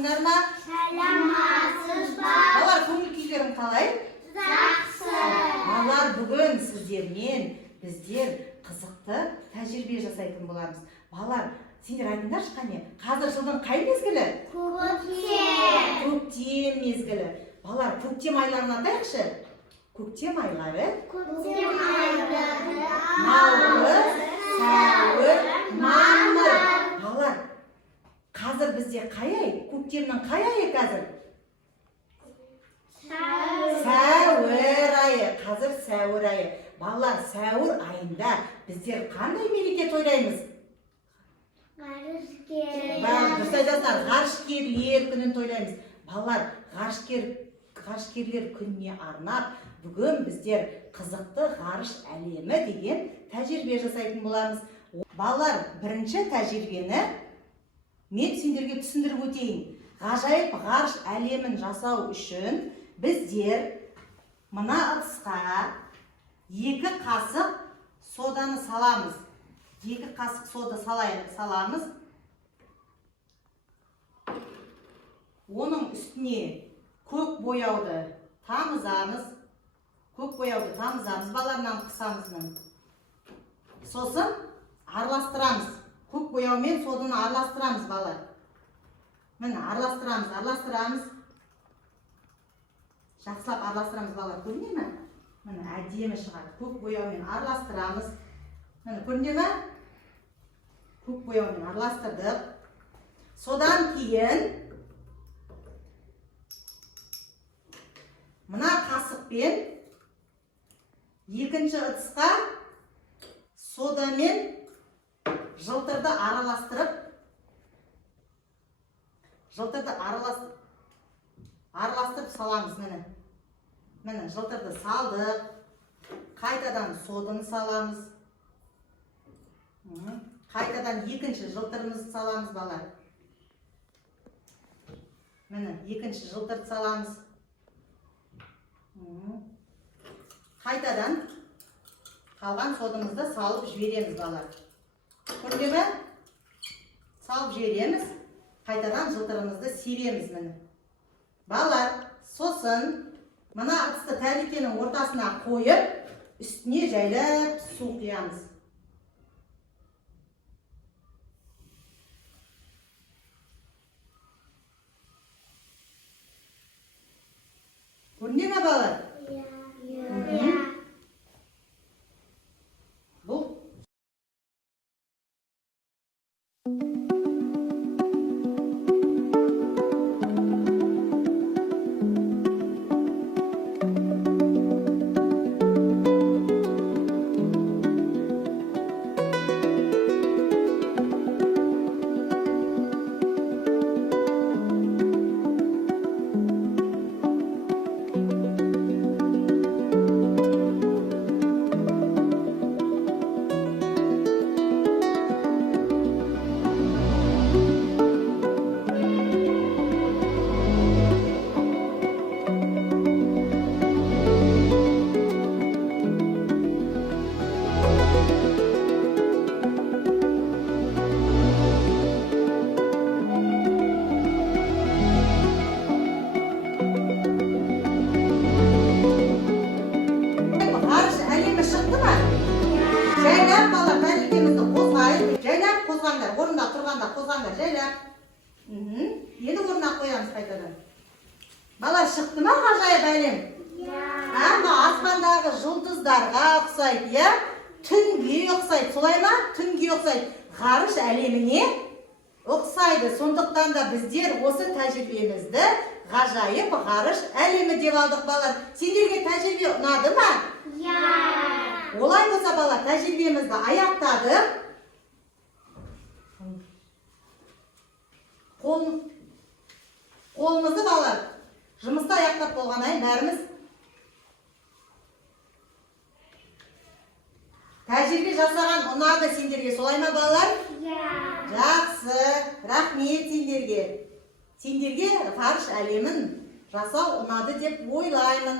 саламатсыңдар ма? Саламатсыз ба? Балалар, көңіл күйлерің қалай? Жақсы. Балалар, бүгін сіздермен біздер қызықты тәжірибе жасайтын боламыз. Балалар, сендер айтыңдаршы қане, қазір жылдың қай мезгілі? Көктем. Көктем мезгілі. Балалар, көктем айларын атайықшы. Көктем айлары Көктем айлары. наурыз, сәуір, мамыр. Балалар, қазір бізде қай ай? Көктемнің қай айы қазір? Сәуір айы. Қазір сәуір айы. Балалар, сәуір айында біздер қандай мереке тойлаймыз? Дұрыс айтасыздар, ғарышкерлер күнін тойлаймыз. Балалар, ғарышкерлер күніне арнап, бүгін біздер қызықты ғарыш әлемі деген тәжірибе жасайтын боламыз. Балалар, бірінші тәжірибені мен сендерге түсіндіріп өтейін. Ғажайып ғарыш әлемін жасау үшін біздер мына ыдысқа 2 қасық соданы саламыз. 2 қасық сода саламыз. Оның үстіне көк бояуды тамызамыз. Баларынан қысамыз. Сосын араластырамыз. Көк бояумен соданы араластырамыз, балар. Міне, араластырамыз. Жақсылап араластырамыз, балар. Көріне ме? Міне, әдемі шығады. Көк бояумен араластырамыз. Міне, көріне ме? Көк бояумен араластырдық. Содан кейін мына қасықпен екінші ыдысқа содамен жылтырды араластырып саламыз. Міне, жылтырды салдық. Қайтадан соданы саламыз. Қайтадан екінші жылтырымызды саламыз, балар. Міне, екінші жылтырды саламыз. Қайтадан қалған содымызды салып жібереміз, балар. Көрді ме? Салып жібереміз. Қайтадан жылтырымызды себеміз, міне. Балар, сосын мына ыдысты тәрелкенің ортасына қойып, үстіне жайлап су құямыз. Көріне ме, балар? Бұл қозғаңдар, жайлап. Енді орнына қоямыз қайтадан. Балар, шықты ма ғажайып әлем? Ама аспандағы жұлдыздарға ұқсайды, түнге ұқсайды. Солай ма? Түнге ұқсайды. Ғарыш әлеміне ұқсайды. Сондықтан да біздер осы тәжірибемізді ғажайып ғарыш әлемі деп алдық, балар. Сендерге тәжірибе ұнады ма? Олай болса, балар, тәжірибемізді аяқтадық. Қолымызды, балар, жұмысты аяқтап болғанайын бәріміз тәжірибе жасаған ұнады сендерге, солай ма, балалар? Жақсы, рахмет сендерге. Сендерге ғарыш әлемін жасау ұнады деп ойлаймын.